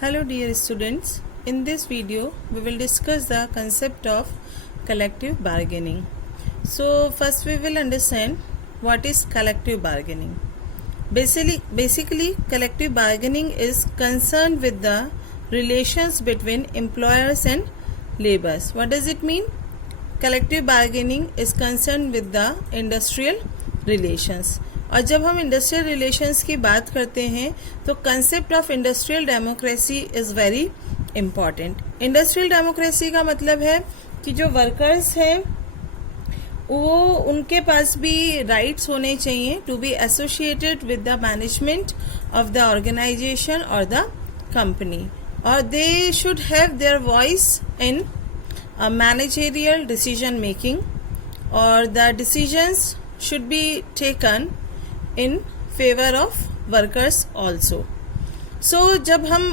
Hello dear students, in this video we will discuss the concept of collective bargaining. So first we will understand what is collective bargaining. Basically collective bargaining is concerned with the relations between employers and laborers. What does it mean? Collective bargaining is concerned with the industrial relations. और जब हम industrial relations की बात करते हैं तो concept of industrial democracy is very important. Industrial democracy का मतलब है कि जो वर्कर्स हैं वो उनके पास भी राइट्स होने चाहिए to be associated with the management of the organisation और द कंपनी, और they should have their voice in managerial decision making, और the decisions should be taken in favor of workers also. So जब हम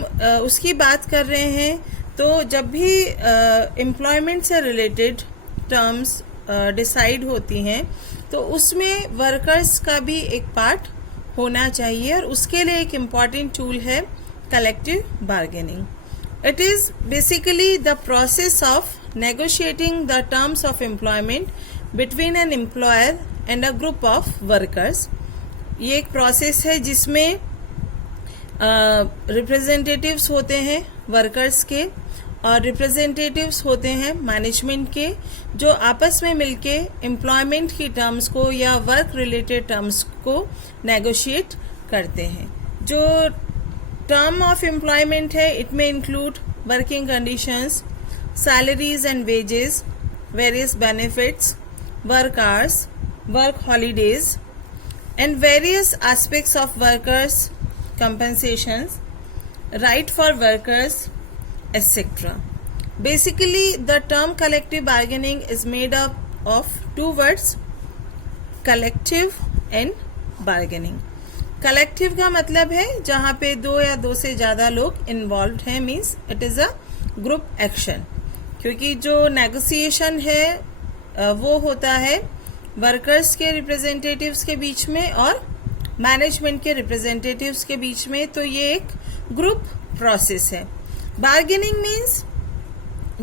उसकी बात कर रहे हैं तो जब भी एम्प्लॉयमेंट से रिलेटेड टर्म्स डिसाइड होती हैं तो उसमें वर्कर्स का भी एक पार्ट होना चाहिए, और उसके लिए एक इम्पॉर्टेंट टूल है collective bargaining. It is basically the process of negotiating the terms of employment between an employer and a group of workers. ये एक प्रोसेस है जिसमें रिप्रेजेंटेटिव्स होते हैं वर्कर्स के और रिप्रेजेंटेटिव्स होते हैं मैनेजमेंट के, जो आपस में मिलके एम्प्लॉयमेंट की टर्म्स को या वर्क रिलेटेड टर्म्स को नेगोशिएट करते हैं. जो टर्म ऑफ एम्प्लॉयमेंट है इट में include working conditions, salaries and wages, various benefits, work hours, work holidays, and various aspects of workers' compensations, right for workers, etc. Basically, the term collective bargaining is made up of two words, collective and bargaining. Collective का मतलब है जहाँ पे दो या दो से ज़्यादा लोग इन्वॉल्व हैं, means it is a group action. क्योंकि जो नेगोशिएशन है वो होता है वर्कर्स के रिप्रेजेंटेटिव्स के बीच में और मैनेजमेंट के रिप्रेजेंटेटिव्स के बीच में, तो ये एक ग्रुप प्रोसेस है. बार्गेनिंग मीन्स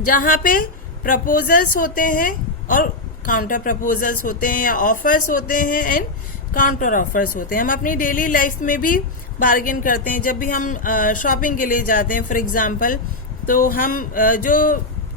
जहाँ पे प्रपोजल्स होते हैं और काउंटर प्रपोजल्स होते हैं या ऑफर्स होते हैं एंड काउंटर ऑफर्स होते हैं. हम अपनी डेली लाइफ में भी बार्गेन करते हैं. जब भी हम शॉपिंग के लिए जाते हैं फॉर एग्जांपल, तो हम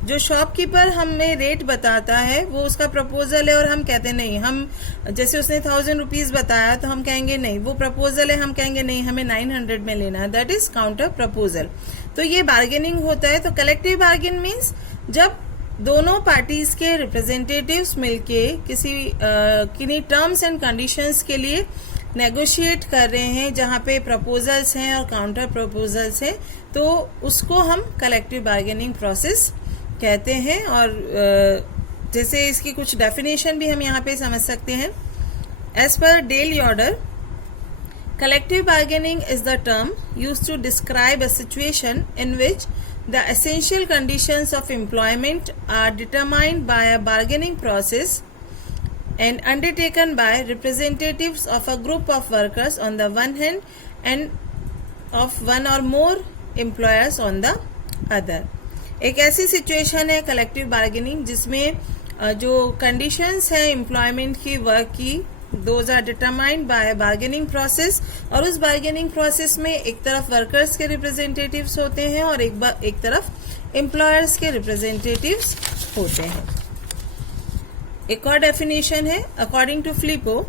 जो शॉपकीपर हमें रेट बताता है वो उसका प्रपोजल है और हम कहते हैं नहीं, हम जैसे उसने 1000 रुपीज़ बताया तो हम कहेंगे नहीं वो प्रपोजल है, हम कहेंगे नहीं हमें 900 में लेना है. That is counter proposal. तो ये बार्गेनिंग होता है. तो कलेक्टिव बार्गेन मीन्स जब दोनों पार्टीज के रिप्रेजेंटेटिव्स मिलके किन्हीं टर्म्स एंड कंडीशंस के लिए नेगोशिएट कर रहे हैं जहाँ पे प्रपोजल्स हैं और काउंटर प्रपोजल्स हैं, तो उसको हम कलेक्टिव बार्गेनिंग प्रोसेस कहते हैं. और जैसे इसकी कुछ डेफिनेशन भी हम यहाँ पे समझ सकते हैं. As per Dale Yoder, collective bargaining is the term used to describe a situation in which the essential conditions of employment are determined by a bargaining process and undertaken by representatives of a group of workers on the one hand and of one or more employers on the other. एक ऐसी situation है collective bargaining जिसमें जो conditions है employment की, work की, those are determined by bargaining process, और उस बार्गेनिंग प्रोसेस में एक तरफ वर्कर्स के रिप्रेजेंटेटिव्स होते हैं और एक तरफ एम्प्लॉयर्स के रिप्रेजेंटेटिव्स होते हैं. एक और डेफिनेशन है according to Flippo,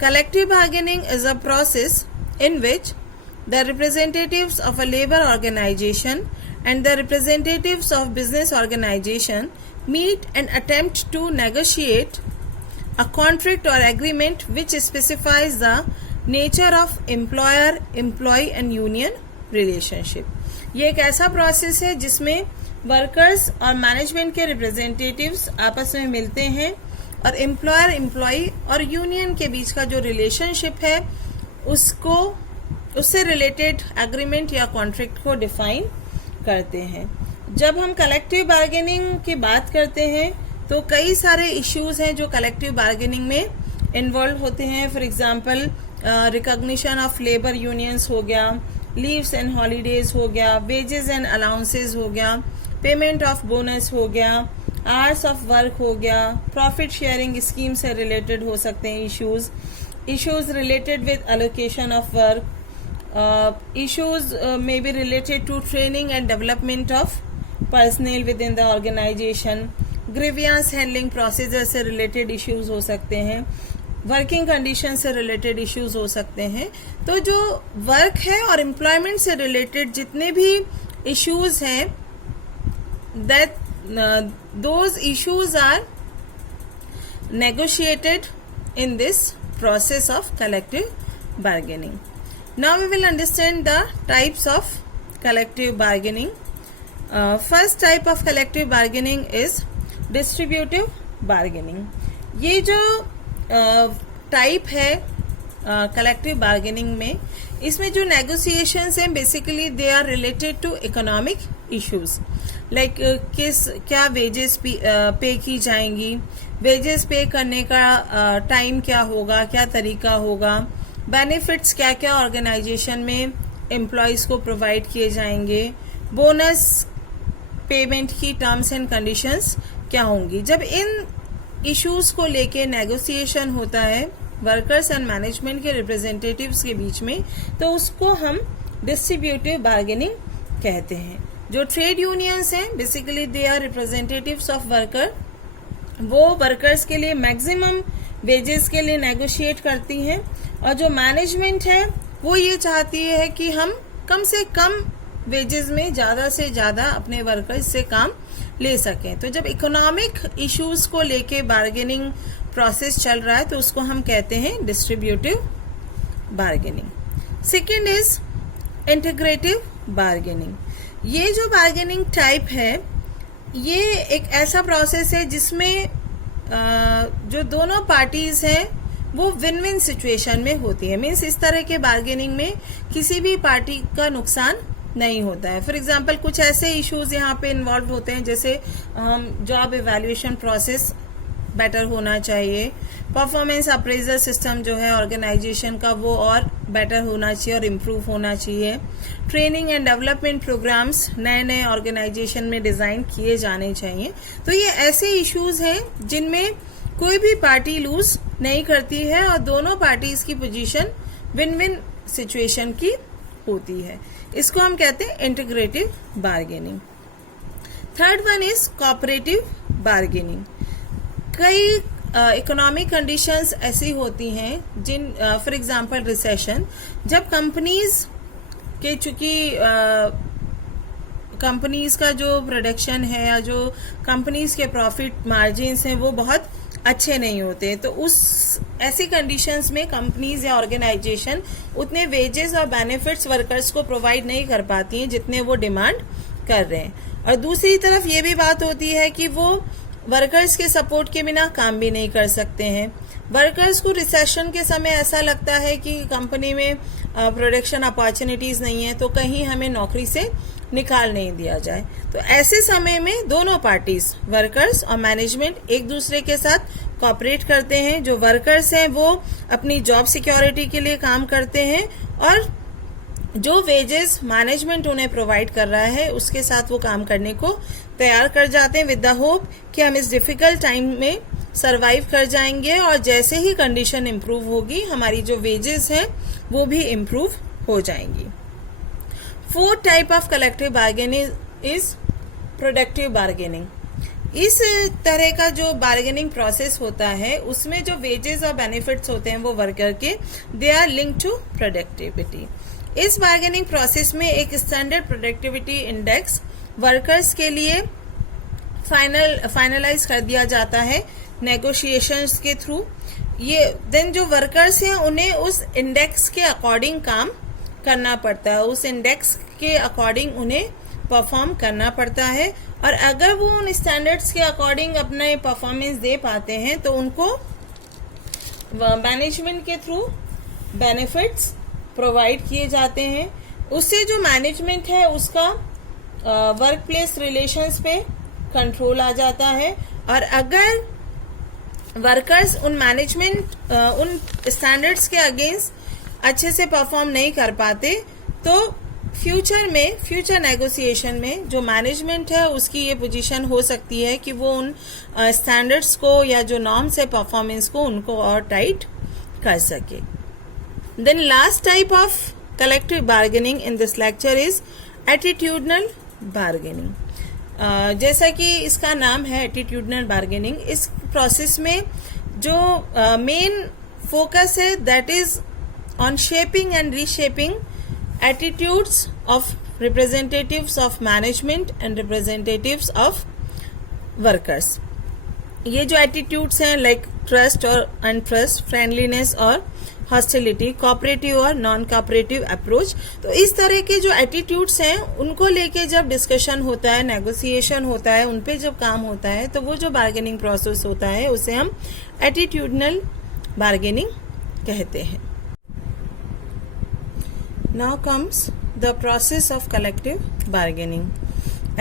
collective bargaining is a process in which the representatives of a labour organisation and the representatives of business organization meet and attempt to negotiate a contract or agreement which specifies the nature of employer, employee and union relationship. ये एक ऐसा process है जिसमें workers और management के representatives आपस में मिलते हैं और एम्प्लॉयर, एम्प्लॉई और यूनियन के बीच का जो रिलेशनशिप है उससे रिलेटेड एग्रीमेंट या कॉन्ट्रैक्ट को डिफाइन करते हैं. जब हम कलेक्टिव बार्गेनिंग की बात करते हैं तो कई सारे इश्यूज हैं जो कलेक्टिव बार्गेनिंग में इन्वॉल्व होते हैं. For example recognition of labour unions हो गया, लीव्स एंड हॉलीडेज हो गया, वेजेस एंड अलाउंसेस हो गया, पेमेंट ऑफ बोनस हो गया, आवर्स ऑफ वर्क हो गया, प्रॉफिट शेयरिंग स्कीम से रिलेटेड हो सकते हैं issues related with allocation of work, issues may be related to training and development of personnel within the organization, grievance handling procedure से related issues हो सकते हैं, वर्किंग कंडीशन से रिलेटेड इश्यूज हो सकते हैं. तो जो वर्क है और एम्प्लॉयमेंट से रिलेटेड जितने भी इश्यूज हैं, that those issues are negotiated in this process of collective bargaining. Now we will understand the types of collective bargaining. First type of collective bargaining is distributive bargaining. ये जो type है collective bargaining में, इसमें जो negotiations हैं basically they are related to economic issues, like क्या wages pay की जाएंगी, वेजेस पे करने का टाइम क्या होगा, क्या तरीका होगा, बेनिफिट्स क्या क्या ऑर्गेनाइजेशन में एम्प्लॉयज को प्रोवाइड किए जाएंगे, बोनस पेमेंट की टर्म्स एंड कंडीशंस क्या होंगी. जब इन इश्यूज को लेके नेगोशिएशन होता है वर्कर्स एंड मैनेजमेंट के रिप्रेजेंटेटिव्स के बीच में, तो उसको हम डिस्ट्रीब्यूटिव बार्गेनिंग कहते हैं. जो ट्रेड यूनियंस हैं basically they are representatives of worker, वो वर्कर्स के लिए मैक्सिमम वेजेस के लिए नेगोशिएट करती हैं, और जो मैनेजमेंट है वो ये चाहती है कि हम कम से कम वेजेस में ज्यादा से ज्यादा अपने वर्कर्स से काम ले सकें. तो जब इकोनॉमिक इश्यूज को लेके बार्गेनिंग प्रोसेस चल रहा है तो उसको हम कहते हैं distributive bargaining. Second is integrative bargaining. ये जो बार्गेनिंग टाइप है ये एक ऐसा प्रोसेस है जिसमें जो दोनों पार्टीज हैं वो विन विन सिचुएशन में होती है. मीन्स इस तरह के बार्गेनिंग में किसी भी पार्टी का नुकसान नहीं होता है. फॉर एग्जाम्पल कुछ ऐसे इश्यूज यहाँ पे इन्वॉल्व होते हैं जैसे जॉब इवैल्यूएशन प्रोसेस बेटर होना चाहिए, परफॉर्मेंस अप्रेजल सिस्टम जो है ऑर्गेनाइजेशन का वो और बेटर होना चाहिए और इम्प्रूव होना चाहिए, ट्रेनिंग एंड डेवलपमेंट प्रोग्राम्स नए नए ऑर्गेनाइजेशन में डिजाइन किए जाने चाहिए. तो ये ऐसे इश्यूज हैं जिनमें कोई भी पार्टी लूज नहीं करती है और दोनों पार्टीज की पोजीशन विन विन सिचुएशन की होती है. इसको हम कहते हैं integrative bargaining. Third one is cooperative bargaining. कई इकोनॉमिक कंडीशंस ऐसी होती हैं जिन फॉर एग्जांपल रिसेशन, जब कंपनीज के चूंकि कंपनीज का जो प्रोडक्शन है या जो कंपनीज के प्रॉफिट मार्जिन्स हैं वो बहुत अच्छे नहीं होते, तो उस ऐसी कंडीशंस में कंपनीज या ऑर्गेनाइजेशन उतने वेजेस और बेनिफिट्स वर्कर्स को प्रोवाइड नहीं कर पाती हैं जितने वो डिमांड कर रहे हैं. और दूसरी तरफ ये भी बात होती है कि वो वर्कर्स के सपोर्ट के बिना काम भी नहीं कर सकते हैं. वर्कर्स को रिसेशन के समय ऐसा लगता है कि कंपनी में प्रोडक्शन अपॉर्चुनिटीज नहीं है तो कहीं हमें नौकरी से निकाल नहीं दिया जाए. तो ऐसे समय में दोनों पार्टीज वर्कर्स और मैनेजमेंट एक दूसरे के साथ कोऑपरेट करते हैं. जो वर्कर्स हैं वो अपनी जॉब सिक्योरिटी के लिए काम करते हैं और जो वेजेस मैनेजमेंट उन्हें प्रोवाइड कर रहा है उसके साथ वो काम करने को तैयार कर जाते हैं विद द होप कि हम इस डिफिकल्ट टाइम में सरवाइव कर जाएंगे और जैसे ही कंडीशन इम्प्रूव होगी हमारी जो वेजेस हैं वो भी इम्प्रूव हो जाएंगी. Fourth type of collective bargaining is productive bargaining. इस तरह का जो बार्गेनिंग प्रोसेस होता है उसमें जो वेजेस और बेनिफिट्स होते हैं वो वर्कर के they are linked to productivity. इस बार्गेनिंग प्रोसेस में एक स्टैंडर्ड प्रोडक्टिविटी इंडेक्स वर्कर्स के लिए फाइनलाइज कर दिया जाता है नेगोशिएशंस के थ्रू. ये देन जो वर्कर्स हैं उन्हें उस इंडेक्स के अकॉर्डिंग काम करना पड़ता है, उस इंडेक्स के अकॉर्डिंग उन्हें परफॉर्म करना पड़ता है और अगर वो उन स्टैंडर्ड्स के अकॉर्डिंग अपने परफॉर्मेंस दे पाते हैं तो उनको मैनेजमेंट के थ्रू बेनिफिट्स प्रोवाइड किए जाते हैं. उससे जो मैनेजमेंट है उसका वर्क प्लेस रिलेशंस पे कंट्रोल आ जाता है और अगर वर्कर्स उन मैनेजमेंट उन स्टैंडर्ड्स के अगेंस्ट अच्छे से परफॉर्म नहीं कर पाते तो फ्यूचर नेगोशिएशन में जो मैनेजमेंट है उसकी ये पोजीशन हो सकती है कि वो उन स्टैंडर्ड्स को या जो नॉर्म्स है परफॉर्मेंस को उनको और टाइट कर सके. Then last type of collective bargaining in this lecture is attitudinal bargaining. जैसा कि इसका नाम है एटीट्यूडनल बार्गेनिंग, इस प्रोसेस में जो मेन फोकस है that is on shaping and reshaping attitudes of representatives of management and representatives of workers. ये जो एटीट्यूड्स हैं लाइक ट्रस्ट और अनट्रस्ट, फ्रेंडलीनेस और हॉस्टिलिटी, कोऑपरेटिव और नॉन कोऑपरेटिव अप्रोच, तो इस तरह के जो एटीट्यूड्स हैं उनको लेके जब डिस्कशन होता है, नेगोशिएशन होता है, उन पे जब काम होता है तो वो जो बार्गेनिंग प्रोसेस होता है उसे हम एटीट्यूडनल बार्गेनिंग कहते हैं. Now comes the process of collective bargaining.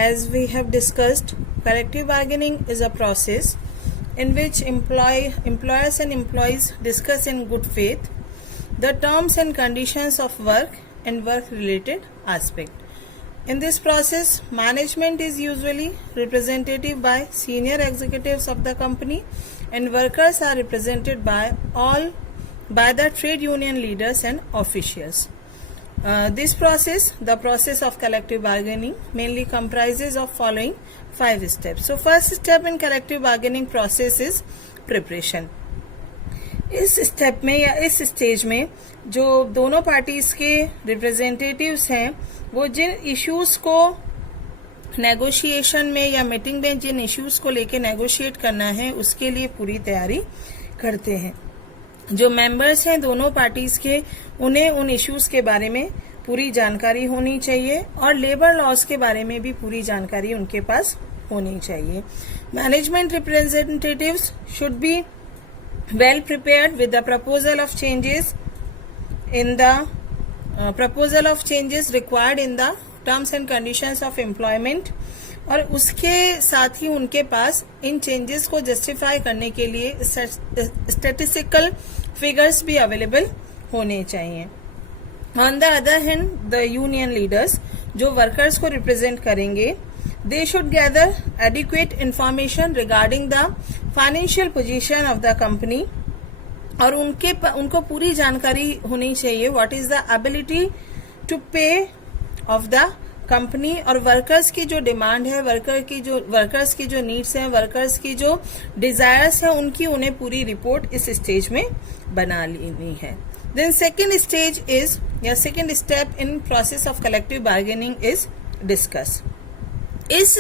As we have discussed, collective bargaining is a process in which employers and employees discuss in good faith the terms and conditions of work and work-related aspect. In this process, management is usually represented by senior executives of the company, and workers are represented by the trade union leaders and officials. This process, the process of collective bargaining, mainly comprises of following 5 steps. So first step in collective bargaining process is preparation. इस step में या इस stage में जो दोनों parties के representatives हैं वो जिन इश्यूज को नेगोशिएशन में या मीटिंग में जिन इश्यूज को लेके नेगोशिएट करना है उसके लिए पूरी तैयारी करते हैं. जो मेंबर्स हैं दोनों पार्टीज के, उन्हें उन इश्यूज के बारे में पूरी जानकारी होनी चाहिए और लेबर लॉज के बारे में भी पूरी जानकारी उनके पास होनी चाहिए. Management representatives should be well prepared with the proposal of changes required in the terms and conditions of employment, और उसके साथ ही उनके पास इन चेंजेस को जस्टिफाई करने के लिए स्टैटिस्टिकल फिगर्स भी अवेलेबल होने चाहिए. On the other hand, the union leaders जो वर्कर्स को रिप्रेजेंट करेंगे, they should gather adequate information regarding the financial position of the company, और उनको पूरी जानकारी होनी चाहिए what is the ability to pay of the company, और वर्कर्स की जो डिमांड है, वर्कर्स की जो नीड्स हैं, वर्कर्स की जो डिजायर्स हैं, उनकी उन्हें पूरी रिपोर्ट इस स्टेज में बना लेनी है. Then second step in process of collective bargaining is discuss. इस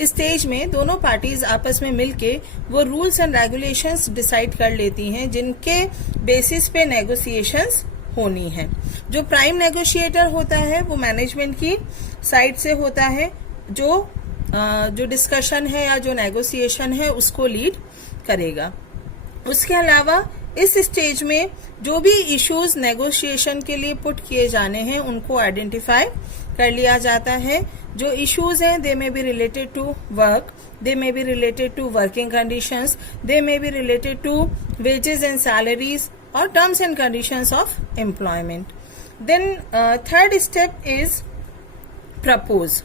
स्टेज में दोनों पार्टीज आपस में मिलके वो रूल्स एंड रेगुलेशंस डिसाइड कर लेती हैं जिनके बेसिस पे नेगोशिएशंस होनी है. जो प्राइम नेगोशिएटर होता है वो मैनेजमेंट की साइड से होता है, जो डिस्कशन है या जो नेगोशिएशन है उसको लीड करेगा. उसके अलावा इस स्टेज में जो भी इश्यूज नेगोशिएशन के लिए पुट किए जाने हैं उनको आइडेंटिफाई कर लिया जाता है. जो इश्यूज हैं they may be related to work, they may be related to working conditions, they may be related to wages and salaries or terms and conditions of employment. Then third step is propose.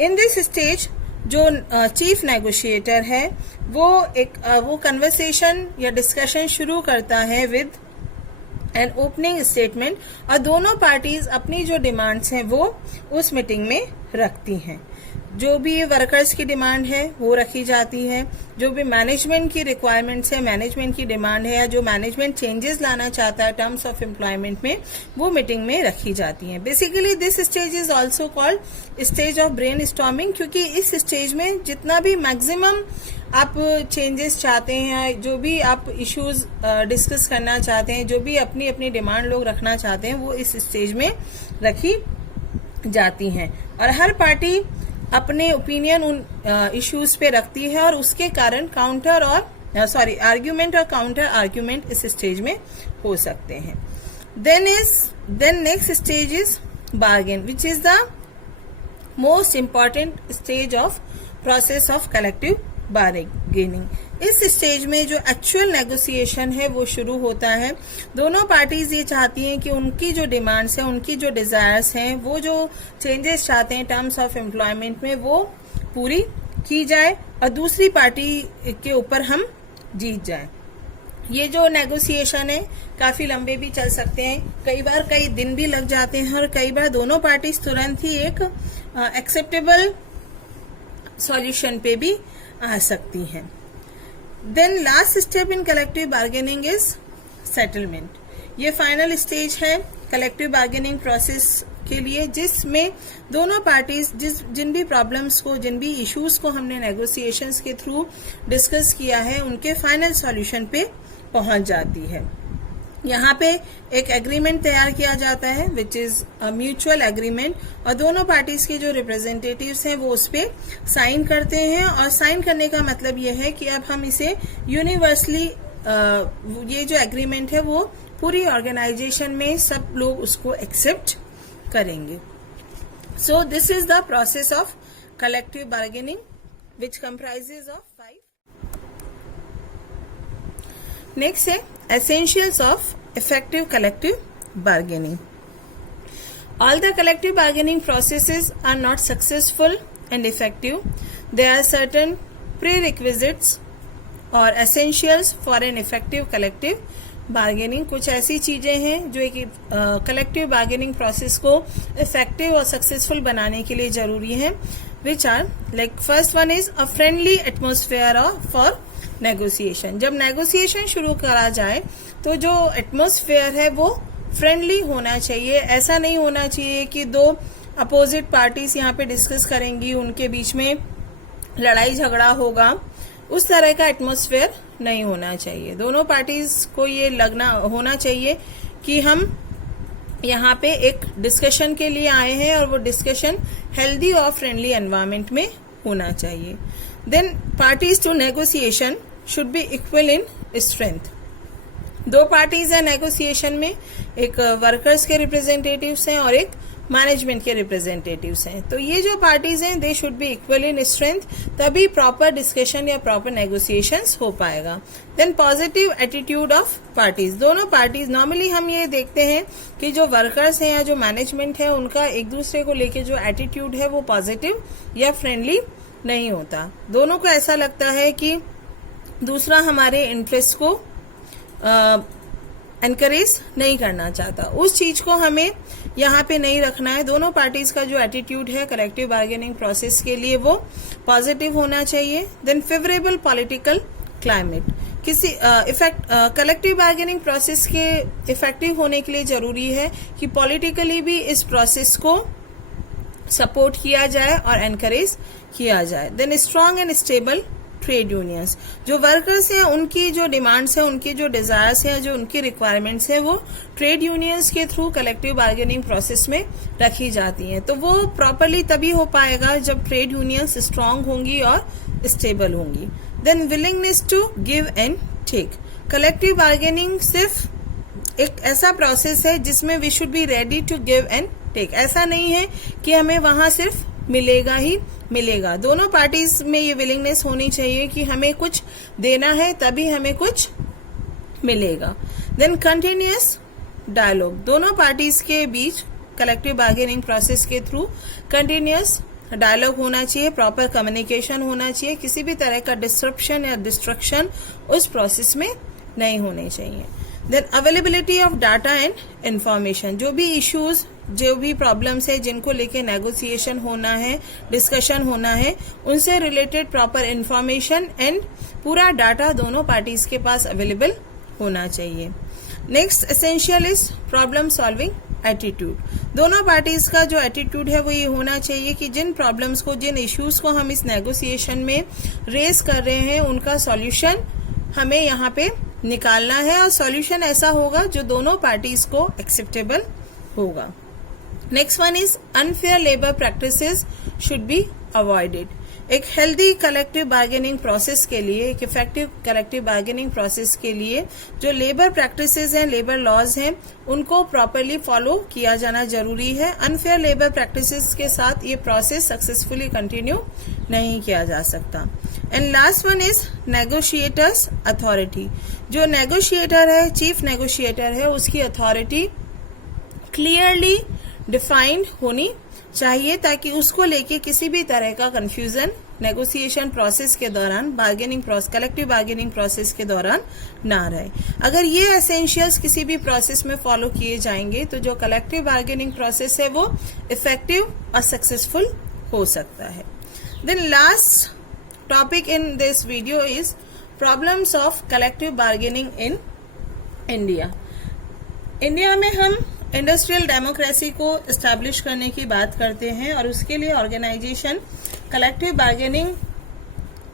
In this stage जो chief negotiator है वो conversation या discussion शुरू करता है with an opening statement, और दोनों parties अपनी जो डिमांड्स हैं वो उस मीटिंग में रखती हैं. जो भी वर्कर्स की डिमांड है वो रखी जाती है, जो भी मैनेजमेंट की रिक्वायरमेंट्स है, मैनेजमेंट की डिमांड है, या जो मैनेजमेंट चेंजेस लाना चाहता है टर्म्स ऑफ एम्प्लॉयमेंट में, वो मीटिंग में रखी जाती हैं. Basically this stage is also called stage of brain storming, क्योंकि इस स्टेज में जितना भी मैक्सिमम आप चेंजेस चाहते हैं, जो भी आप इश्यूज डिस्कस करना चाहते हैं, जो भी अपनी अपनी डिमांड लोग रखना चाहते हैं, वो इस स्टेज में रखी जाती हैं. और हर पार्टी अपने ओपिनियन उन इश्यूज पे रखती है, और उसके कारण आर्ग्यूमेंट और काउंटर आर्ग्यूमेंट इस स्टेज में हो सकते हैं. Then next stage is bargain, which is the most important stage of process of collective bargaining. इस स्टेज में जो एक्चुअल नेगोशिएशन है वो शुरू होता है। दोनों पार्टीज ये चाहती हैं कि उनकी जो डिमांड्स हैं, उनकी जो डिजायर्स हैं, वो जो चेंजेस चाहते हैं टर्म्स ऑफ एम्प्लॉयमेंट में, वो पूरी की जाए और दूसरी पार्टी के ऊपर हम जीत जाएं। ये जो नेगोशिएशन है काफी लंबे भी चल सकते हैं, कई बार कई दिन भी लग जाते हैं और कई बार दोनों पार्टीज तुरंत ही एक एक्सेप्टेबल सॉल्यूशन पे भी आ सकती हैं। Then last step in collective bargaining is settlement. ये फाइनल स्टेज है कलेक्टिव बार्गेनिंग प्रोसेस के लिए, जिसमें दोनों पार्टीज जिन भी प्रॉब्लम्स को, जिन भी इश्यूज को हमने नेगोशिएशंस के थ्रू डिस्कस किया है, उनके फाइनल सॉल्यूशन पे पहुंच जाती है। यहाँ पे एक एग्रीमेंट तैयार किया जाता है which is a mutual agreement, और दोनों पार्टीज के जो रिप्रेजेंटेटिव्स हैं वो उस पे साइन करते हैं। और साइन करने का मतलब ये है कि अब हम इसे यूनिवर्सली ये जो एग्रीमेंट है वो पूरी ऑर्गेनाइजेशन में सब लोग उसको एक्सेप्ट करेंगे। So this is the process of collective bargaining which comprises of 5। Next है essentials of effective collective bargaining. All the collective bargaining processes are not successful and effective. There are certain prerequisites or essentials for an effective collective bargaining. कुछ ऐसी चीजें हैं जो एक collective bargaining process को effective और successful बनाने के लिए जरूरी है, which are like first one is a friendly atmosphere for negotiation. जब नेगोशिएशन शुरू करा जाए तो जो एटमॉस्फेयर है वो फ्रेंडली होना चाहिए। ऐसा नहीं होना चाहिए कि दो अपोजिट पार्टीज यहाँ पे डिस्कस करेंगी, उनके बीच में लड़ाई झगड़ा होगा, उस तरह का एटमॉस्फेयर नहीं होना चाहिए। दोनों पार्टीज को ये होना चाहिए कि हम यहाँ पे एक डिस्कशन के लिए आए हैं और वो डिस्कशन हेल्दी और फ्रेंडली एनवायरमेंट में होना चाहिए। Then parties to negotiation should be equal in strength. दो पार्टीज है नेगोशिएशन में, एक वर्कर्स के रिप्रेजेंटेटिव्स हैं और एक मैनेजमेंट के रिप्रेजेंटेटिव्स हैं। तो ये जो पार्टीज हैं they should be equal in strength, तभी प्रॉपर डिस्कशन या प्रॉपर नेगोशिएशंस हो पाएगा। Then positive attitude of parties. दोनों पार्टीज नॉर्मली हम ये देखते हैं कि जो वर्कर्स हैं या जो मैनेजमेंट है उनका एक दूसरे को लेके जो एटीट्यूड है वो पॉजिटिव या फ्रेंडली नहीं होता। दोनों को ऐसा लगता है कि दूसरा हमारे इंटरेस्ट को एनकरेज नहीं करना चाहता। उस चीज को हमें यहाँ पे नहीं रखना है। दोनों पार्टीज का जो एटीट्यूड है कलेक्टिव बार्गेनिंग प्रोसेस के लिए वो पॉजिटिव होना चाहिए। Then favourable political climate. किसी कलेक्टिव बार्गेनिंग प्रोसेस के इफेक्टिव होने के लिए जरूरी है कि पॉलिटिकली भी इस प्रोसेस को सपोर्ट किया जाए और एनकरेज किया जाए। Then strong and stable trade unions. जो वर्कर्स हैं उनकी जो डिमांड्स हैं, उनकी जो डिजायर्स हैं, जो उनकी रिक्वायरमेंट्स हैं, वो ट्रेड यूनियंस के थ्रू कलेक्टिव बार्गेनिंग प्रोसेस में रखी जाती हैं। तो वो प्रॉपरली तभी हो पाएगा जब ट्रेड यूनियंस स्ट्रांग होंगी और स्टेबल होंगी। Then willingness to give and take. Collective bargaining सिर्फ एक ऐसा प्रोसेस है जिसमें we should be ready to give and take. ऐसा नहीं है कि हमें वहां सिर्फ मिलेगा ही मिलेगा। दोनों पार्टीज में ये विलिंगनेस होनी चाहिए कि हमें कुछ देना है तभी हमें कुछ मिलेगा। Then continuous dialogue. दोनों पार्टीज के बीच कलेक्टिव बार्गेनिंग प्रोसेस के थ्रू कंटिन्यूअस डायलॉग होना चाहिए, प्रॉपर कम्युनिकेशन होना चाहिए। किसी भी तरह का डिस्ट्रप्शन या डिस्ट्रक्शन उस प्रोसेस में नहीं होने चाहिए। Then availability of data and information. जो भी इश्यूज, जो भी प्रॉब्लम्स है जिनको लेके नेगोशिएशन होना है, डिस्कशन होना है, उनसे रिलेटेड प्रॉपर इंफॉर्मेशन एंड पूरा डाटा दोनों पार्टीज के पास अवेलेबल होना चाहिए। Next essential is problem solving attitude. दोनों पार्टीज का जो एटीट्यूड है वो ये होना चाहिए कि जिन प्रॉब्लम्स को, जिन इश्यूज को हम इस नेगोशिएशन में रेज कर रहे हैं उनका सॉल्यूशन हमें यहाँ पे निकालना है और सॉल्यूशन ऐसा होगा जो दोनों पार्टीज को एक्सेप्टेबल होगा। Next one is unfair labour practices should be avoided. एक हेल्दी कलेक्टिव बार्गेनिंग प्रोसेस के लिए, एक इफेक्टिव कलेक्टिव बार्गेनिंग प्रोसेस के लिए जो लेबर प्रैक्टिसेस हैं, लेबर लॉज हैं, उनको प्रॉपरली फॉलो किया जाना जरूरी है। अनफेयर लेबर प्रैक्टिसेस के साथ ये प्रोसेस सक्सेसफुली कंटिन्यू नहीं किया जा सकता। And last one is negotiators authority. जो नेगोशिएटर है, चीफ नेगोशिएटर है, उसकी अथॉरिटी क्लियरली डिफाइंड होनी चाहिए ताकि उसको लेके किसी भी तरह का कंफ्यूजन नेगोशिएशन प्रोसेस के दौरान, कलेक्टिव बार्गेनिंग प्रोसेस के दौरान ना रहे। अगर ये एसेंशियल्स किसी भी प्रोसेस में फॉलो किए जाएंगे तो जो कलेक्टिव बार्गेनिंग प्रोसेस है वो इफेक्टिव और सक्सेसफुल हो सकता है। Then last topic in this video is problems of collective bargaining in India. India में हम इंडस्ट्रियल डेमोक्रेसी को एस्टैब्लिश करने की बात करते हैं और उसके लिए ऑर्गेनाइजेशन कलेक्टिव बार्गेनिंग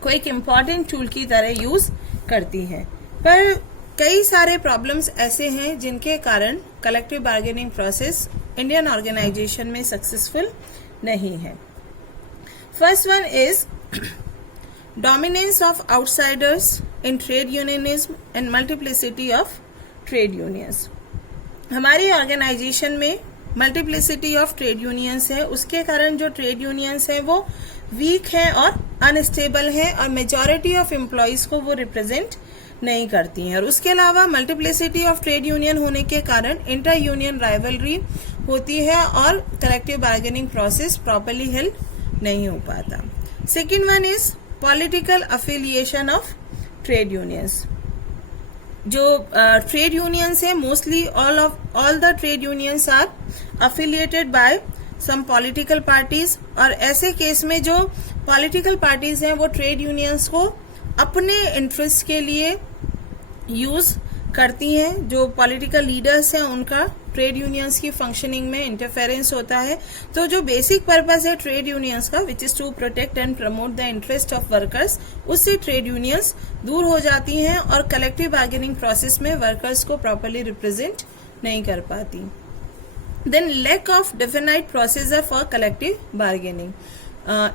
को एक इम्पॉर्टेंट टूल की तरह यूज करती है, पर कई सारे प्रॉब्लम्स ऐसे हैं जिनके कारण collective bargaining process Indian organization में सक्सेसफुल नहीं है। First one is dominance of outsiders in trade unionism and multiplicity of trade unions. हमारी ऑर्गेनाइजेशन में मल्टीप्लिसिटी ऑफ ट्रेड यूनियंस है, उसके कारण जो ट्रेड यूनियंस है वो वीक है और अनस्टेबल है और मेजॉरिटी ऑफ एम्प्लॉयज को वो रिप्रेजेंट नहीं करती हैं। और उसके अलावा मल्टीप्लिसिटी ऑफ ट्रेड यूनियन होने के कारण इंटर यूनियन राइवलरी होती है और collective bargaining process properly held नहीं हो पाता। Second one is political affiliation of trade unions. जो ट्रेड यूनियंस है, mostly all the trade unions are affiliated by some political parties, और ऐसे केस में जो पॉलिटिकल पार्टीज हैं वो ट्रेड यूनियंस को अपने इंटरेस्ट के लिए यूज करती हैं। जो पॉलिटिकल लीडर्स हैं उनका ट्रेड यूनियंस की फंक्शनिंग में इंटरफेरेंस होता है। तो जो बेसिक पर्पस है ट्रेड यूनियंस का, which is to protect and promote the interest of workers, उससे ट्रेड यूनियंस दूर हो जाती हैं और कलेक्टिव बार्गेनिंग प्रोसेस में वर्कर्स को प्रॉपरली रिप्रेजेंट नहीं कर पाती। Then lack of definite procedure for collective bargaining.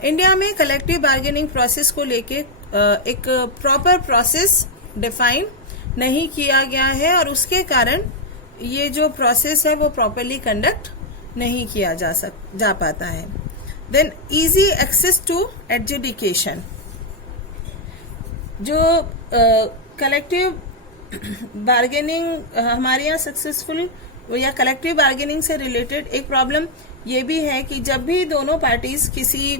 India में कलेक्टिव बार्गेनिंग प्रोसेस को लेके एक प्रॉपर प्रोसेस डिफाइन नहीं किया गया है और उसके कारण ये जो प्रोसेस है वो प्रॉपरली कंडक्ट नहीं किया जा पाता है। Then easy access to adjudication. जो कलेक्टिव बार्गेनिंग हमारे यहाँ सक्सेसफुल या कलेक्टिव बार्गेनिंग से रिलेटेड एक प्रॉब्लम ये भी है कि जब भी दोनों पार्टीज किसी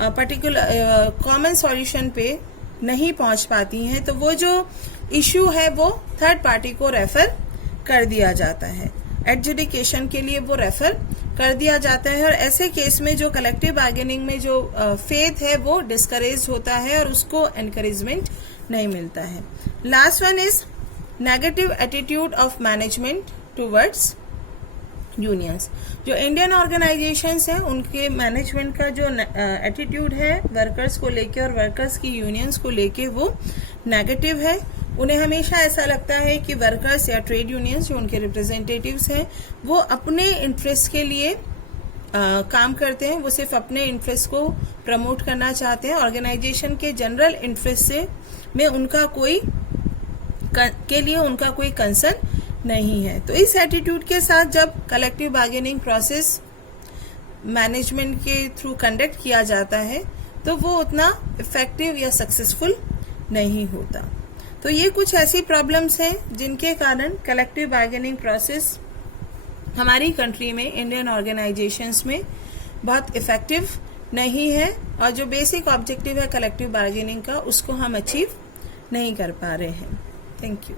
पर्टिकुलर कॉमन सॉल्यूशन पे नहीं पहुंच पाती हैं तो वो जो इश्यू है वो थर्ड पार्टी को रेफर कर दिया जाता है, एडजुडिकेशन के लिए वो रेफर कर दिया जाता है और ऐसे केस में जो कलेक्टिव बार्गेनिंग में जो फेथ है वो डिस्करेज होता है और उसको एनकरेजमेंट नहीं मिलता है। Last one is negative attitude of management towards unions. जो इंडियन ऑर्गेनाइजेशंस हैं उनके मैनेजमेंट का जो एटीट्यूड है वर्कर्स को लेके और वर्कर्स की यूनियंस को लेके वो नेगेटिव है। उन्हें हमेशा ऐसा लगता है कि वर्कर्स या ट्रेड यूनियंस जो उनके रिप्रेजेंटेटिव्स हैं वो अपने इंटरेस्ट के लिए काम करते हैं, वो सिर्फ अपने इंटरेस्ट को प्रमोट करना चाहते हैं, ऑर्गेनाइजेशन के जनरल इंटरेस्ट से में उनका कोई कंसर्न नहीं है। तो इस एटीट्यूड के साथ जब कलेक्टिव बार्गेनिंग प्रोसेस मैनेजमेंट के थ्रू कंडक्ट किया जाता है तो वो उतना इफेक्टिव या सक्सेसफुल नहीं होता। तो ये कुछ ऐसी प्रॉब्लम्स हैं जिनके कारण कलेक्टिव बार्गेनिंग प्रोसेस हमारी कंट्री में इंडियन ऑर्गेनाइजेशंस में बहुत इफेक्टिव नहीं है और जो बेसिक ऑब्जेक्टिव है कलेक्टिव बार्गेनिंग का उसको हम अचीव नहीं कर पा रहे हैं। Thank you.